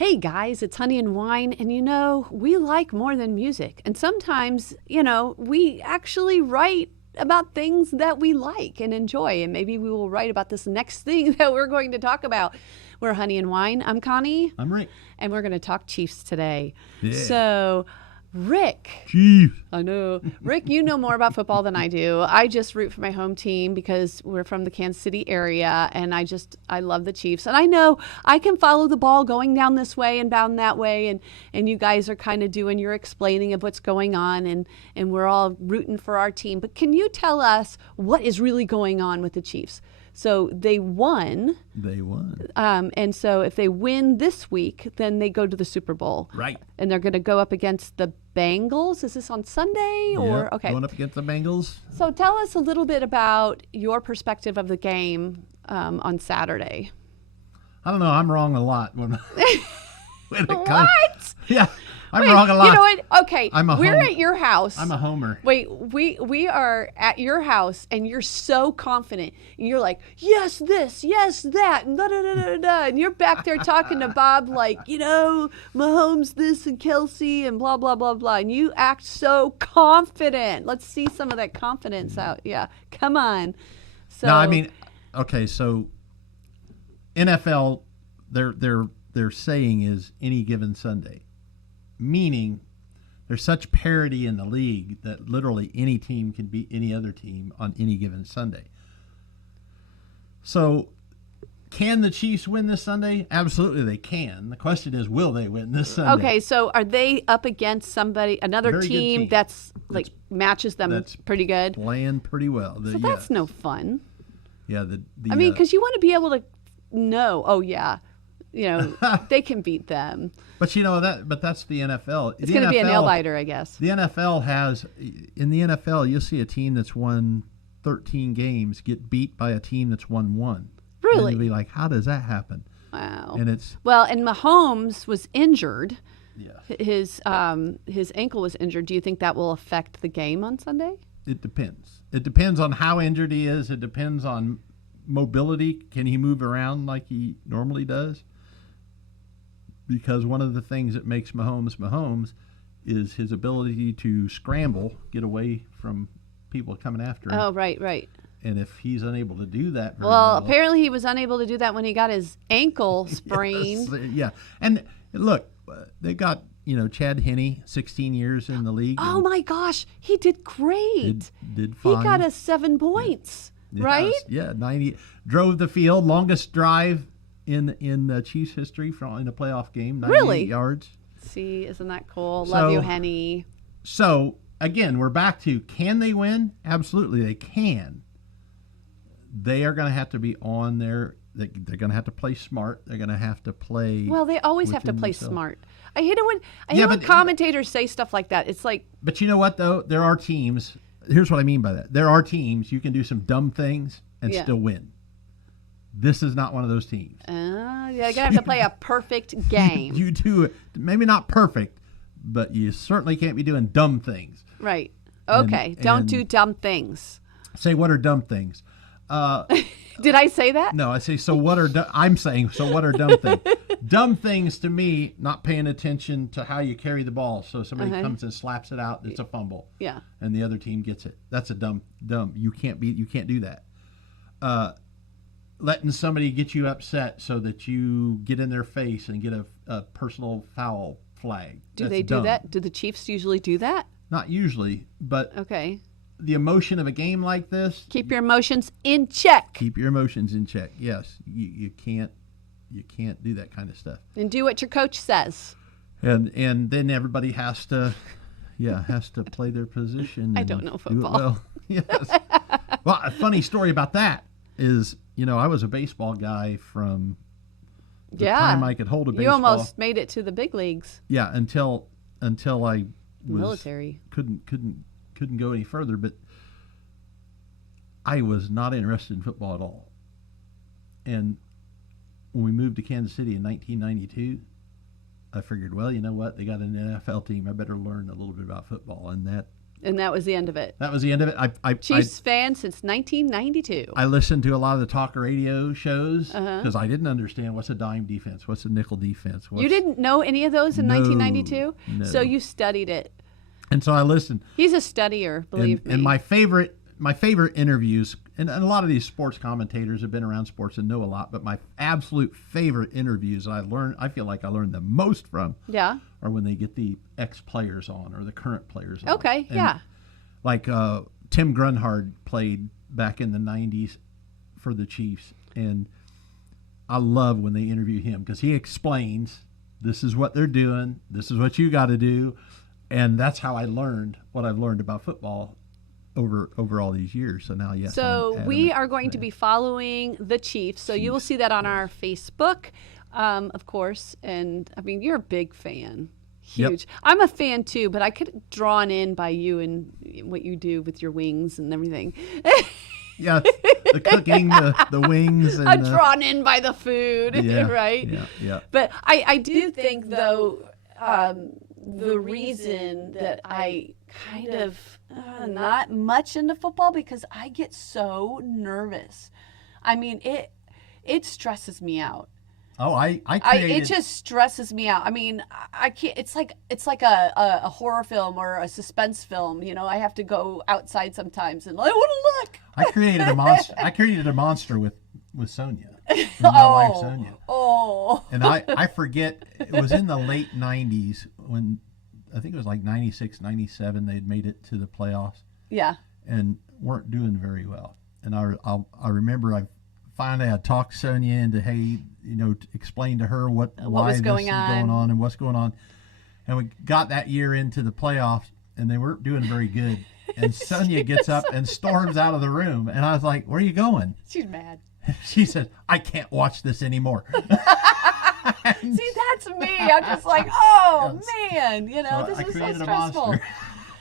Hey guys, it's Honey and Wine, and we like more than music. And sometimes, we actually write about things that we like and enjoy. And maybe we will write about this next thing that we're going to talk about. We're Honey and Wine. I'm Connie. I'm Rick. And we're going to talk Chiefs today. Yeah. So, Rick. Chiefs. I know. Rick, you know more about football than I do. I just root for my home team because we're from the Kansas City area, and I love the Chiefs. And I know I can follow the ball going down this way and down that way, and you guys are kind of doing your explaining of what's going on, and we're all rooting for our team. But can you tell us what is really going on with the Chiefs? So they won. And so if they win this week, then they go to the Super Bowl. Right. And they're going to go up against the Bengals. Is this on Sunday? Yep, Okay. Going up against the Bengals. So tell us a little bit about your perspective of the game on Saturday. I don't know. I'm wrong a lot when it comes. What? Yeah. I'm wrong a lot. You know what? Okay. We're homer. at your house. I'm a homer. Wait, we are at your house, and you're so confident. And you're like, yes, this, yes, that, and da-da-da-da-da. And you're back there talking to Bob like, Mahomes this and Kelsey and blah, blah, blah, blah. And you act so confident. Let's see some of that confidence out. Yeah. Come on. So, No, I mean, okay, so NFL, their saying is any given Sunday. Meaning there's such parity in the league that literally any team can beat any other team on any given Sunday. So can the Chiefs win this Sunday? Absolutely they can. The question is, will they win this Sunday? Okay, so are they up against another Very good team team. that's like matches them that's pretty good? Playing pretty well. So that's no fun. Yeah, I mean, because you want to be able to know, they can beat them. But but that's the NFL. It's going to be a nail biter, I guess. The NFL in the NFL, you'll see a team that's won 13 games get beat by a team that's won 1. Really? And you'll be like, how does that happen? Wow. And and Mahomes was injured. Yeah. His ankle was injured. Do you think that will affect the game on Sunday? It depends. It depends on how injured he is. It depends on mobility. Can he move around like he normally does? Because one of the things that makes Mahomes is his ability to scramble, get away from people coming after him. Oh, right. And if he's unable to do that very well, apparently he was unable to do that when he got his ankle sprained. Yes, yeah. And look, they got, Chad Henne, 16 years in the league. Oh my gosh, he did great. Did fine. He got us 7 points, right? Yeah, 90. Drove the field, longest drive in Chiefs history in a playoff game, 98 really? yards. See, isn't that cool? Love you, Henne. So, again, we're back to, can they win? Absolutely, they can. They are going to have to be on there. They're going to have to play smart. They're going to have to play. Well, they always have to play smart. I hate it when commentators say stuff like that. It's like. But you know what, though? There are teams. Here's what I mean by that. There are teams you can do some dumb things and still win. This is not one of those teams. You're going to have to play a perfect game. You do it. Maybe not perfect, but you certainly can't be doing dumb things. Right. Okay. Don't do dumb things. Say, what are dumb things? Did I say that? No, I say, so what are I'm saying, so what are dumb things? Dumb things to me, not paying attention to how you carry the ball. So somebody comes and slaps it out, it's a fumble. Yeah. And the other team gets it. That's a dumb. You can't do that. Letting somebody get you upset so that you get in their face and get a personal foul flag. Do they do that? Do the Chiefs usually do that? Not usually, but okay. The emotion of a game like this. Keep your emotions in check. Keep your emotions in check. Yes, you can't do that kind of stuff. And do what your coach says. And then everybody has to play their position. I don't know football. Yes. Well, a funny story about that is, I was a baseball guy from the time I could hold a baseball. You almost made it to the big leagues. Yeah, until I was military. Couldn't go any further, but I was not interested in football at all. And when we moved to Kansas City in 1992, I figured, well, you know what? They got an NFL team. I better learn a little bit about football, and that And that was the end of it. That was the end of it. Chiefs fan since 1992. I listened to a lot of the talk radio shows Uh-huh. because I didn't understand what's a dime defense, what's a nickel defense. You didn't know any of those in No, 1992? no. So you studied it. And so I listened. He's a studier, believe me. And my favorite interviews, and a lot of these sports commentators have been around sports and know a lot, but my absolute favorite interviews I feel like I learned the most from Yeah. are when they get the ex-players on or the current players on. Okay, And yeah. Like Tim Grunhard played back in the 90s for the Chiefs, and I love when they interview him because he explains, this is what they're doing, this is what you got to do, and that's how I learned what I've learned about football over all these years. So now, yes. So I'm we adamant. are going to be following the Chiefs. So you will see that on our Facebook, of course. And I mean, you're a big fan. Huge. I'm a fan too, but I could drawn in by you and what you do with your wings and everything. Yeah, the cooking, the wings, and I'm drawn in by the food, yeah, right? Yeah. But I do think, though, the reason that I kind of not much into football because I get so nervous. I mean, it stresses me out. Oh, I created. It just stresses me out. I mean, I can't. It's like a horror film or a suspense film. You know, I have to go outside sometimes and I want to look. I created a monster. I created a monster with Sonia, my wife Sonia. Oh. And I forget, it was in the late 90s when, I think it was like 96, 97, they'd made it to the playoffs Yeah. and weren't doing very well. And I remember I finally had talked Sonia into, hey, you know, to explain to her why was this going is going on and what's going on. And we got that year into the playoffs and they weren't doing very good. And Sonia gets up and storms out of the room. And I was like, where are you going? She's mad. She said, I can't watch this anymore. See, that's me. I'm just like, oh man, you know, So this I is so created a stressful. monster.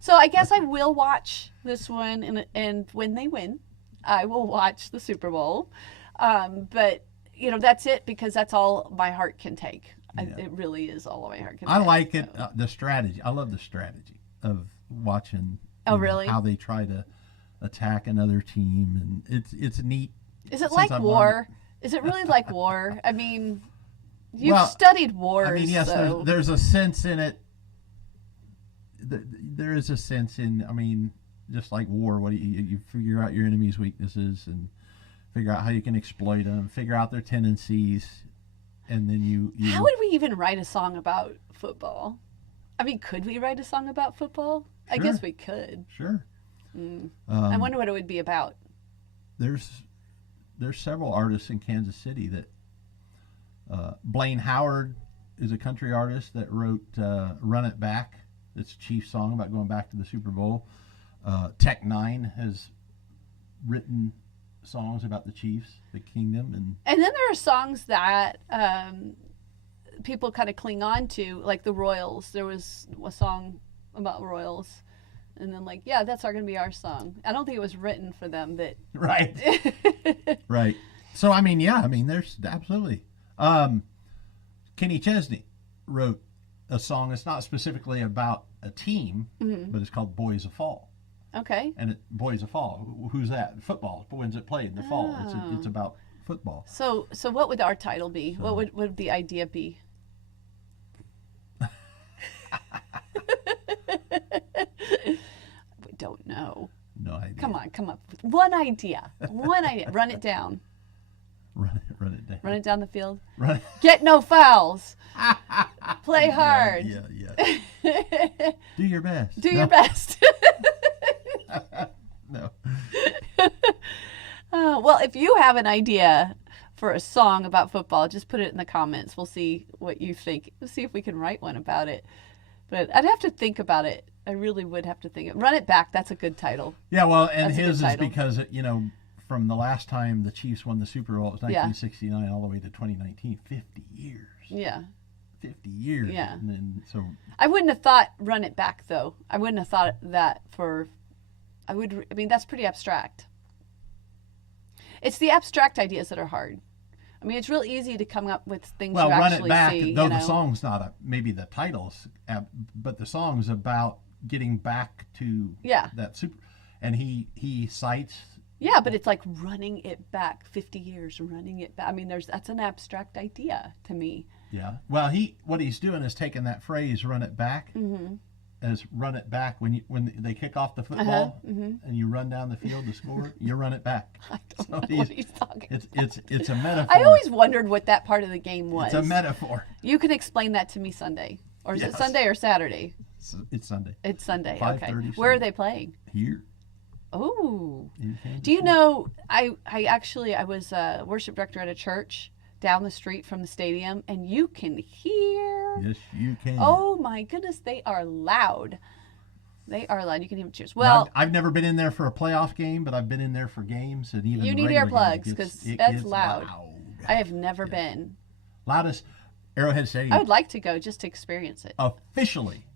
So I guess I will watch this one, and when they win, I will watch the Super Bowl. But you know, that's it because that's all my heart can take. Yeah. It really is all my heart can I take. like it. so. The strategy. I love the strategy of watching. Oh, you know, really? how they try to attack another team, and it's neat. Is it since like I've war? Is it really like war? I mean, you've Well, studied wars. I mean, yes, so. there's a sense in it. There is a sense in. I mean, just like war, what do you figure out your enemy's weaknesses and figure out how you can exploit them, figure out their tendencies, and then you How would we even write a song about football? I mean, could we write a song about football? I Sure. guess we could. Sure. I wonder what it would be about. There's several artists in Kansas City that Blaine Howard is a country artist that wrote "Run It Back." It's a Chiefs song about going back to the Super Bowl. Tech Nine has written songs about the Chiefs, the Kingdom, and And then there are songs that people kind of cling on to, like the Royals. There was a song about Royals. And then, like, yeah, that's going to be our song. I don't think it was written for them, but right, right. So I mean, yeah, I mean, there's absolutely. Kenny Chesney wrote a song that's not specifically about a team, but it's called "Boys of Fall." okay. And Boys of Fall, who's that? Football. When's it played? In the fall. Oh. It's about football. So what would our title be? What would the idea be? We don't know. No idea. Come on, come up with one idea. One idea. Run it down. Run it down. Run it down the field. Run it. Get no fouls. Play hard. Yeah. Do your best. Do your best. No. Well, if you have an idea for a song about football, just put it in the comments. We'll see what you think. We'll see if we can write one about it. But I'd have to think about it. I really would have to think. Run It Back. That's a good title. Yeah, well, and That's a good his is title. because, you know, from the last time the Chiefs won the Super Bowl, it was Yeah. 1969 all the way to 2019. 50 years. Yeah. 50 years. Yeah. And then, so, I wouldn't have thought Run It Back, though. I wouldn't have thought that for... I mean, that's pretty abstract. It's the abstract ideas that are hard. I mean, it's real easy to come up with things well, you Run It actually Back, see. though you know? the song's not maybe the title's, but the song's about getting back to Yeah. that super, and he cites. Yeah, but it's like running it back 50 years, running it back. I mean, that's an abstract idea to me. Yeah. Well, what he's doing is taking that phrase "run it back" as "run it back" when they kick off the football and you run down the field to score, you run it back. I don't know what he's talking about. It's a metaphor. I always wondered what that part of the game was. It's a metaphor. You can explain that to me Sunday. Or is it Yes. Sunday or Saturday? It's Sunday. It's Sunday. 5:30 Okay. Sunday. Where are they playing? Here. Oh. In Kansas Do you City. know, I was a worship director at a church down the street from the stadium, and you can hear. Yes, you can. Oh my goodness, they are loud. They are loud. You can hear them cheers. Now, Well, I've never been in there for a playoff game, but I've been in there for games, and even You the need regular earplugs, games, 'cause it that's gets loud. I have never been. Loudest Arrowhead Stadium. I would like to go just to experience it. Officially,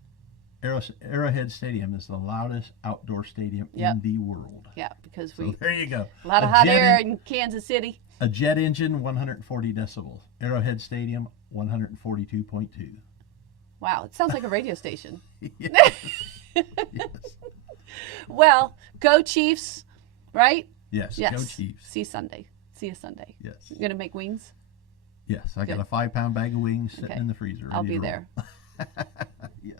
Arrowhead Stadium is the loudest outdoor stadium Yep. in the world. Yeah, because So we there you go. a lot of A hot jet air en- in Kansas City. A jet engine, 140 decibels. Arrowhead Stadium, 142.2. Wow, it sounds like a radio station. Yes. Well, go Chiefs, right? Yes. Yes. Go Chiefs. See Sunday. See you Sunday. Yes. You gonna make wings? Yes. I got Good. a 5-pound bag of wings sitting Okay. in the freezer. I'll ready be to there. roll. Yes.